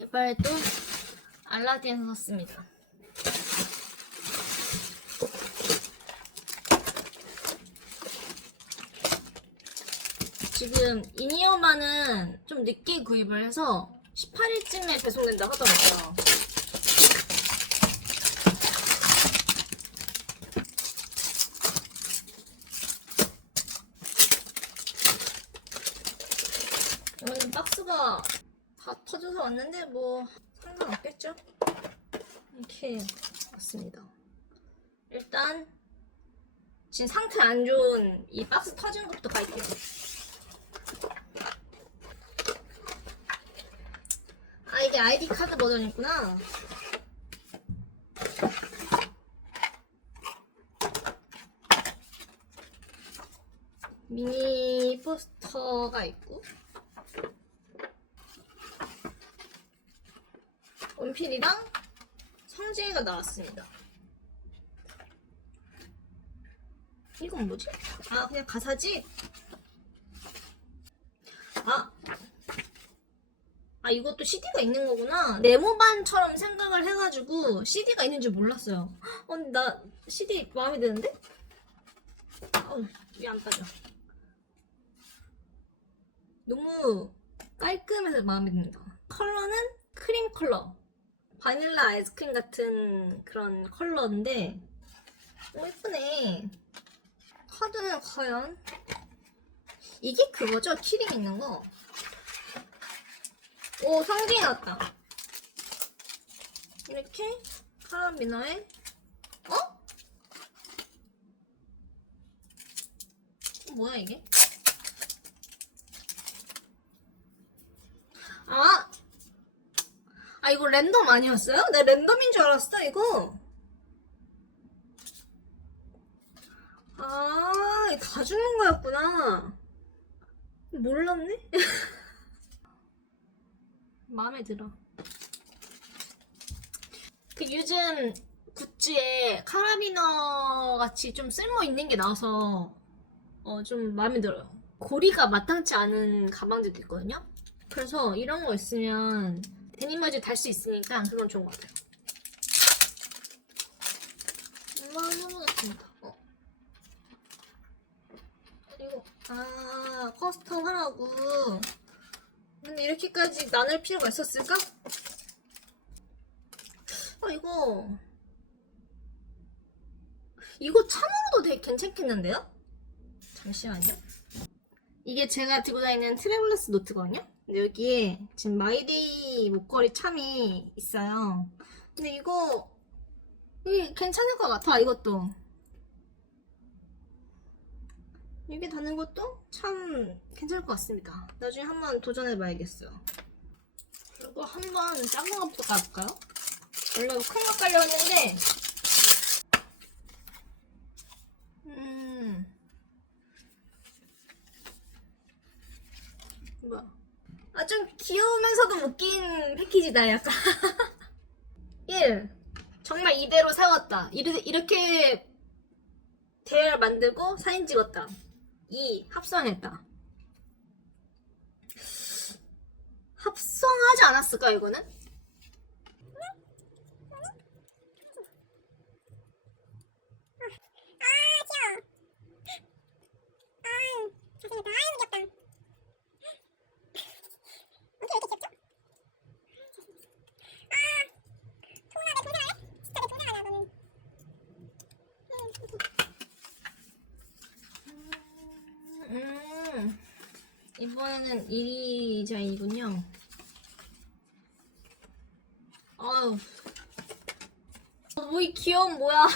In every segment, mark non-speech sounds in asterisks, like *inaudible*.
이빨도 알라딘에서 샀습니다. 지금 이니어만은 좀 늦게 구입을 해서 18일쯤에 배송된다 하더라고요. 오늘 박스가 다 터져서 왔는데 뭐 상관없겠죠? 이렇게 왔습니다. 일단 지금 상태 안 좋은 이 박스 터진 것부터 갈게요. 아 이게 아이디 카드 버전이구나. 미니 포스터가 있고 원필이랑 성재가 나왔습니다. 이건 뭐지? 아 그냥 가사지? 아, 아 이것도 CD가 있는 거구나. 네모반처럼 생각을 해가지고 CD가 있는 줄 몰랐어요. 어, 근데 나 CD 마음에 드는데? 어, 왜안 빠져? 너무 깔끔해서 마음에 듭니다. 컬러는 크림 컬러. 바닐라 아이스크림 같은 그런 컬러인데, 오, 예쁘네. 카드는 과연? 이게 그거죠? 키링 있는 거. 오, 성진이 났다. 이렇게 카라비너에, 어? 어, 뭐야, 이게? 아! 아, 이거 랜덤 아니었어요? 내 랜덤인 줄 알았어, 이거. 아, 이거 다 주는 거였구나. 몰랐네? *laughs* 마음에 들어. 그 요즘 굿즈에 카라비너 같이 좀 쓸모 있는 게 나와서 어, 좀 마음에 들어요. 고리가 마땅치 않은 가방들도 있거든요. 그래서 이런 거 있으면 데님바지 달수 있으니까 그건 좋은 것 같아요. 한번 해보겠습니다. 어. 이거 아 커스텀 하라고. 근데 이렇게까지 나눌 필요가 있었을까? 아 이거 이거 참으로도 되게 괜찮겠는데요? 잠시만요. 이게 제가 들고 다니는 트래블러스 노트거든요. 근데 여기에 지금 마이데이 목걸이 참이 있어요. 근데 이거 이게 괜찮을 것 같아. 이것도 이게 다는 것도 참 괜찮을 것 같습니다. 나중에 한번 도전해봐야겠어요. 그리고 한번 작은 것부터 가볼까요? 원래 큰거 깔려 했는데 음 뭐야 아 좀 귀여우면서도 웃긴 패키지다 약간. *laughs* 1 정말 이대로 세웠다. 이르, 이렇게 대열 만들고 사진 찍었다. 2 합성했다. 합성하지 않았을까 이거는? 잘생겼다. 아유, 귀엽다. 어떻게 이렇게 귀엽죠? 아, 소은아, 내 동생 알래? 진짜 내 동생 아니야, 너는. 음, 이번에는 1위 디자인이군요. 아유. 어, 뭐이 귀여운 뭐야.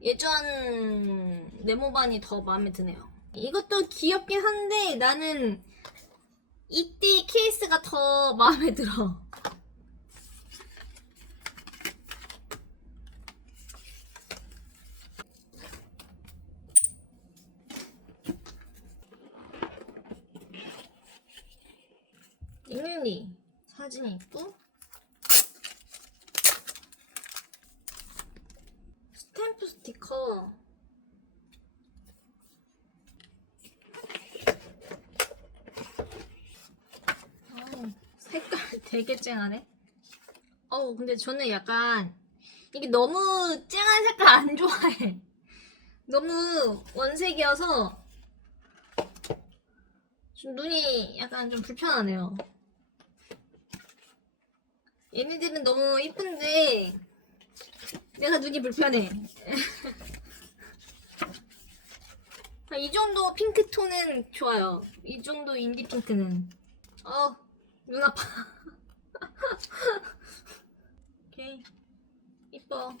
예전 네모반이 더 마음에 드네요. 이것도 귀엽긴 한데 나는 이때 케이스가 더 마음에 들어. 잉윤이 사진이 있고 스탬프 스티커 어우, 색깔 되게 쨍하네 어우 근데 저는 약간 이게 너무 쨍한 색깔 안 좋아해 너무 원색이어서 좀 눈이 약간 좀 불편하네요. 얘네들은 너무 이쁜데 내가 눈이 불편해. *laughs* 아, 이 정도 핑크 톤은 좋아요. 이 정도 인디 핑크는. 어, 눈 아파. 오케이. 이뻐.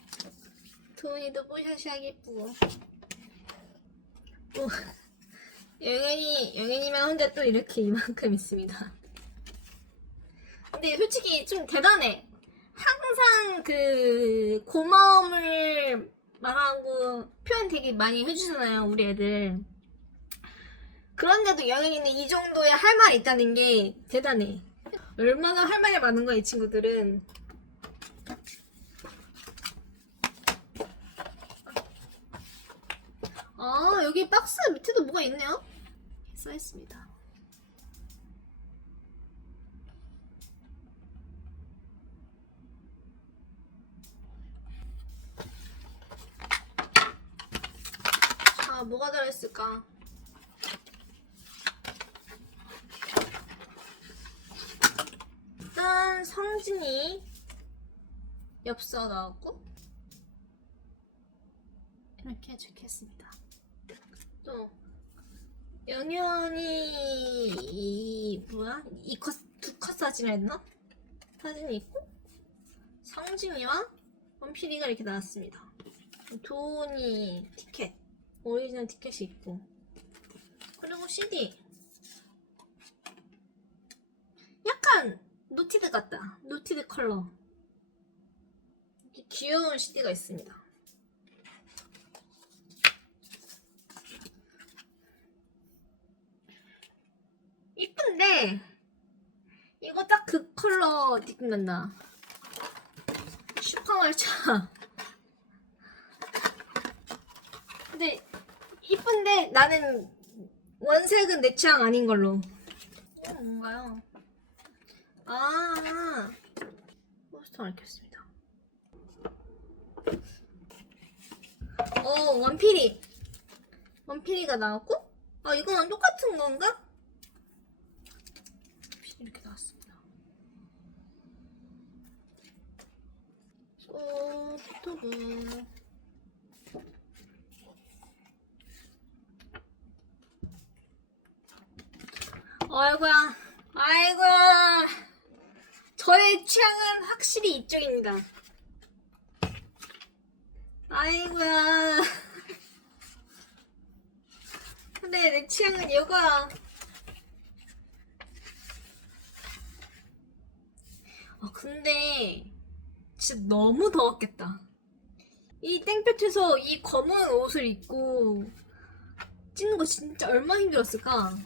도훈이도 뽀샤시하게 이쁘고. 오. 영현이, 영현이만 혼자 또 이렇게 이만큼 있습니다. 근데 솔직히 좀 대단해. 항상 그 고마움을 말하고 표현 되게 많이 해주잖아요, 우리 애들. 그런데도 영현이는 이 정도의 할 말이 있다는 게 대단해. 얼마나 할 말이 많은 거야, 이 친구들은. 아, 여기 박스 밑에도 뭐가 있네요? 써있습니다. 자, 뭐가 들어있을까? 일단 성진이 엽서 나왔고 이렇게 적혔습니다. 또 영현이 이 뭐야 이컷두컷 사진을 했나 사진이 있고 성진이와 원필이가 이렇게 나왔습니다. 도훈이 티켓 오리지널 티켓이 있고 그리고 CD 약간 노티드 같다 노티드 컬러 이렇게 귀여운 CD가 있습니다. 이쁜데 이거 딱 그 컬러 느낌 난다. 슈퍼말차. 근데 이쁜데 나는 원색은 내 취향 아닌 걸로. 이건 뭔가요? 아 포스터 읽겠습니다. 어 원피리 원피리가 나왔고 아 이거는 똑같은 건가? 이렇게 나왔습니다. 소프트북 아이고야, 아이고야. 저의 취향은 확실히 이쪽입니다. 아이고야. *laughs* 근데 내 취향은 이거야. 아, 근데 진짜 너무 더웠겠다. 이 땡볕에서 이 검은 옷을 입고 찍는 거 진짜 얼마나 힘들었을까?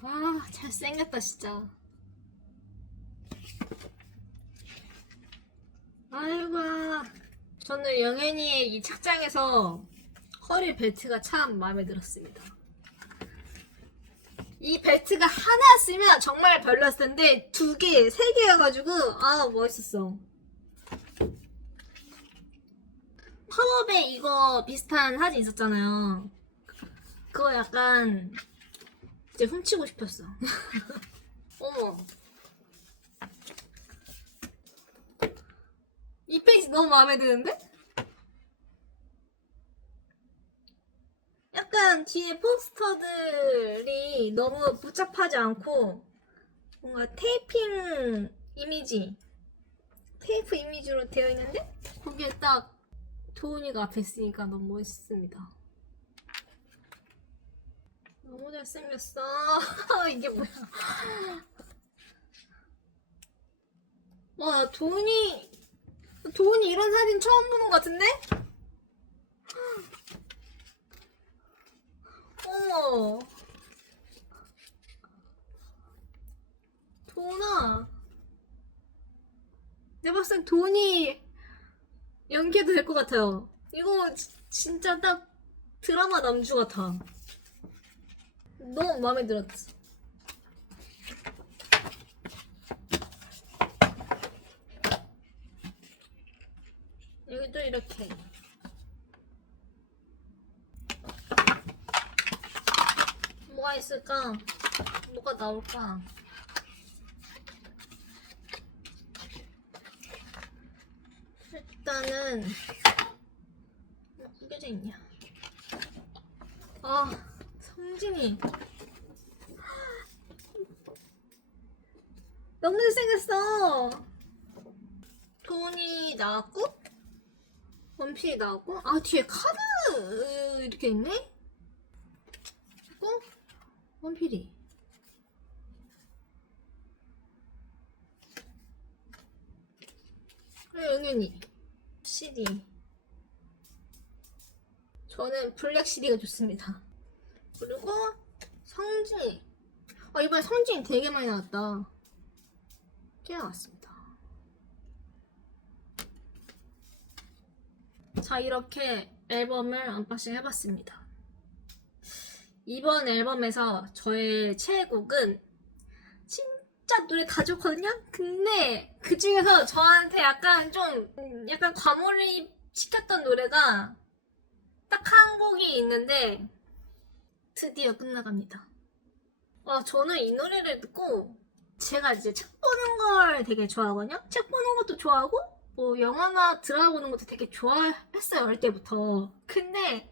아, 잘생겼다, 진짜. 아이고. 저는 영현이의 이 착장에서 허리 벨트가 참 마음에 들었습니다. 이 벨트가 하나였으면 정말 별로였을 텐데 두 개, 세 개여가지고 아 멋있었어. 팝업에 이거 비슷한 사진 있었잖아요. 그거 약간 이제 훔치고 싶었어. *laughs* 어머. 이 페이지 너무 마음에 드는데? 약간 뒤에 포스터들이 너무 복잡하지 않고 뭔가 테이핑 이미지 테이프 이미지로 되어 있는데 거기에 딱 도훈이가 앞에 있으니까 너무 멋있습니다. 너무 잘생겼어. *laughs* 이게 뭐야? 와, 나 도훈이 도훈이 이런 사진 처음 보는 것 같은데? 어머. 도훈아. 내가 봤을 땐 도훈이 연기해도 될 것 같아요. 이거 지, 진짜 딱 드라마 남주 같아. 너무 마음에 들었지. 이렇게. 뭐가 있을까? 뭐가 나올까? 일단은 뭐 구겨져 있냐? 아 성진이 *gasps* 너무 잘생겼어. 돈이 나왔고 원필이 나왔고? 아 뒤에 카드 이렇게 있네. 그리고 원필이. 그리고 영윤이 CD 저는 블랙 CD가 좋습니다. 그리고 성진이 아 이번에 성진이 되게 많이 나왔다. 꽤 나왔습니다 자 이렇게 앨범을 언박싱 해봤습니다 이번 앨범에서 저의 최애곡은 진짜 노래 다 좋거든요? 근데 그 중에서 저한테 약간 좀 음, 약간 과몰입 시켰던 노래가 딱 한 곡이 있는데 드디어 끝나갑니다. 와 저는 이 노래를 듣고 제가 이제 책 보는 걸 되게 좋아하거든요? 책 보는 것도 좋아하고 뭐 영화나 드라마 보는 것도 되게 좋아했어요 어릴 때부터. 근데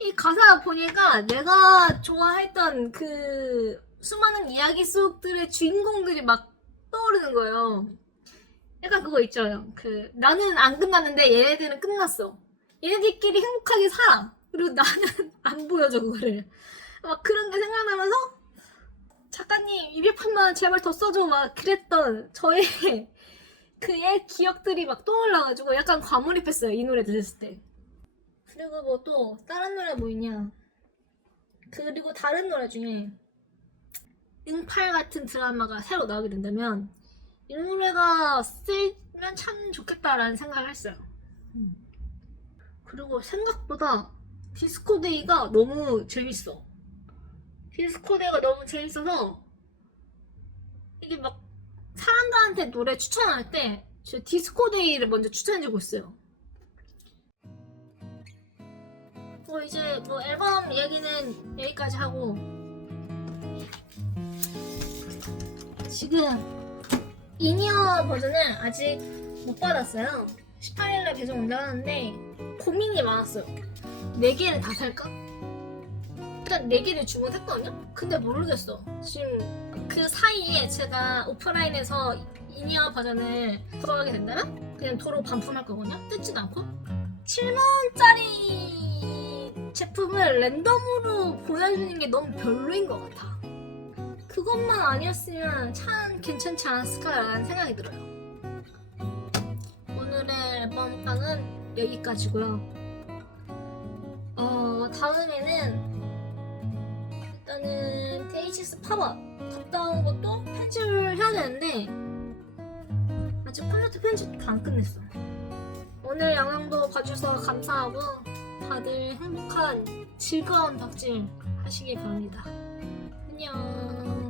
이 가사 보니까 내가 좋아했던 그 수많은 이야기 속들의 주인공들이 막 떠오르는 거예요. 약간 그거 있죠. 그 나는 안 끝났는데 얘네들은 끝났어. 얘네들끼리 행복하게 살아. 그리고 나는 *laughs* 안 보여줘 그거를. 막 그런 게 생각나면서 작가님 200판만 제발 더 써줘 막 그랬던 저의 그의 기억들이 막 떠올라가지고 약간 과몰입했어요 이 노래 들었을 때. 그리고 뭐 또 다른 노래 뭐 있냐? 그리고 다른 노래 중에 응팔 같은 드라마가 새로 나오게 된다면 이 노래가 쓰면 참 좋겠다라는 생각을 했어요. 음. 그리고 생각보다 디스코데이가 너무 재밌어. 디스코데이가 너무 재밌어서 이게 막 사람들한테 노래 추천할 때저 디스코데이를 먼저 추천해주고 있어요. 뭐 이제 뭐 앨범 얘기는 여기까지 하고 지금 이니어 버전을 아직 못 받았어요. 18일날 배송 온다고 하는데 고민이 많았어요. 4개를 다 살까? 일단 4개를 주문했거든요? 근데 모르겠어. 지금 그 사이에 제가 오프라인에서 이니어 버전을 구하게 된다면 그냥 도로 반품할 거거든요? 뜯지도 않고 7만 원짜리 제품을 랜덤으로 보내주는 게 너무 별로인 것 같아. 그것만 아니었으면 참 괜찮지 않았을까라는 생각이 들어요. 오늘의 앨범 방은 여기까지고요. 어, 다음에는 일단은 데이시스 팝업 갔다 온 것도 편집을 해야 되는데 아직 콘서트 편집도 안 끝냈어. 오늘 영상도 봐주셔서 감사하고 다들 행복한 즐거운 덕질 하시길 바랍니다. 안녕.